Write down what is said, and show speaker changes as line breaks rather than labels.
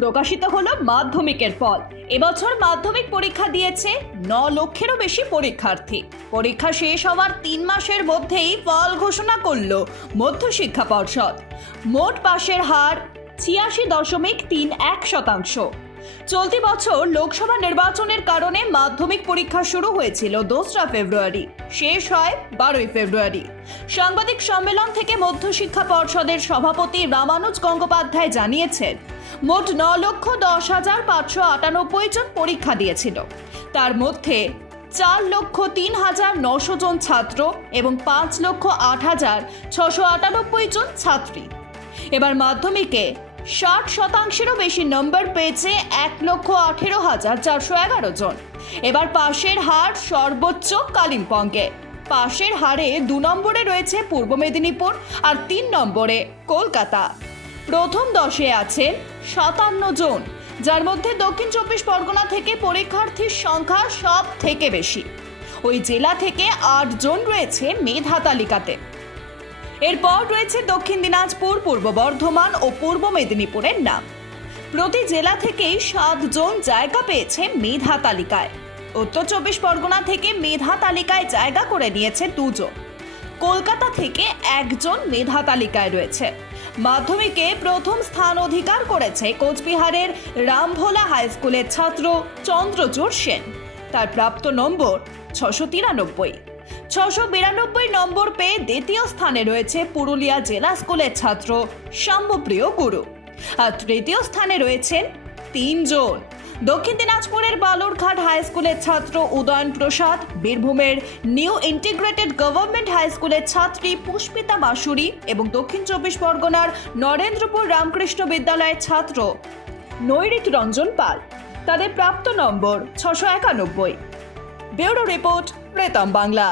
প্রকাশিত হলো মাধ্যমিকের ফল। এবছর মাধ্যমিক পরীক্ষা দিয়েছে ন লক্ষেরও বেশি পরীক্ষার্থী। পরীক্ষা শেষ হওয়ার তিন মাসের মধ্যেই ফল ঘোষণা করল মধ্যশিক্ষা পর্ষদ। মোট পাশের হার ছিয়াশি দশমিক তিন এক শতাংশ। চলতি বছর লোকসভা নির্বাচনের কারণে মাধ্যমিক পরীক্ষা শুরু হয়েছিল দোসরা ফেব্রুয়ারি। শেষ হয় বারোই ফেব্রুয়ারি। সাংবাদিক সম্মেলন থেকে মধ্যশিক্ষা পর্ষদের সভাপতি রামানুজ গঙ্গোপাধ্যায় জানিয়েছেন, মোট ন লক্ষ দশ হাজার পাঁচশো আটানব্বই জন পরীক্ষা দিয়েছিল। তার মধ্যে চার লক্ষ তিন হাজার নশো জন ছাত্র এবং পাঁচ লক্ষ আট হাজার ছশো আটানব্বই জন ছাত্রী। এবার মাধ্যমিকে ষাট শতাংশেরও বেশি নম্বর পেয়েছে এক লক্ষ আঠেরো হাজার চারশো এগারো জন। এবার পাশের হার সর্বোচ্চ কালিম্পংয়ে। পাশের হারে দু নম্বরে রয়েছে পূর্ব মেদিনীপুর আর তিন নম্বরে কলকাতা। প্রথম দশে আছেন সাতান্ন জন, যার মধ্যে দক্ষিণ চব্বিশ পরগনা থেকে পরীক্ষার্থীর সংখ্যা সব থেকে বেশি। ওই জেলা থেকে আট জন রয়েছে মেধা তালিকাতে। এরপর রয়েছে দক্ষিণ দিনাজপুর, পূর্ব বর্ধমান ও পূর্ব মেদিনীপুরের নাম। প্রতি জেলা থেকেই সাতজন জায়গা পেয়েছে মেধা তালিকায়। উত্তর চব্বিশ পরগনা থেকে মেধা তালিকায় জায়গা করে নিয়েছে দুজন। কলকাতা থেকে একজন মেধা তালিকায় রয়েছে। মাধ্যমিকে প্রথম স্থান অধিকার করেছে কোচবিহারের রামভোলা হাই স্কুলের ছাত্র চন্দ্রচূড় সেন। তার প্রাপ্ত নম্বর ছশো তিরানব্বই। ছশো বিরানব্বই নম্বর পেয়ে দ্বিতীয় স্থানে রয়েছে পুরুলিয়া জেলা স্কুলের ছাত্র শাম্যপ্রিয় গুরু। আর তৃতীয় স্থানে রয়েছেন তিনজন। দক্ষিণ দিনাজপুরের বালুরঘাট হাই স্কুলের ছাত্র উদয়ন প্রসাদ, বীরভূমের নিউ ইন্টিগ্রেটেড গভর্নমেন্ট হাই স্কুলের ছাত্রী পুষ্পিতা বাসুরি এবং দক্ষিণ চব্বিশ পরগনার নরেন্দ্রপুর রামকৃষ্ণ বিদ্যালয়ের ছাত্র নৈরিত রঞ্জন পাল। তাদের প্রাপ্ত নম্বর ছশো একানব্বই। Bureau report Pritam Bangla.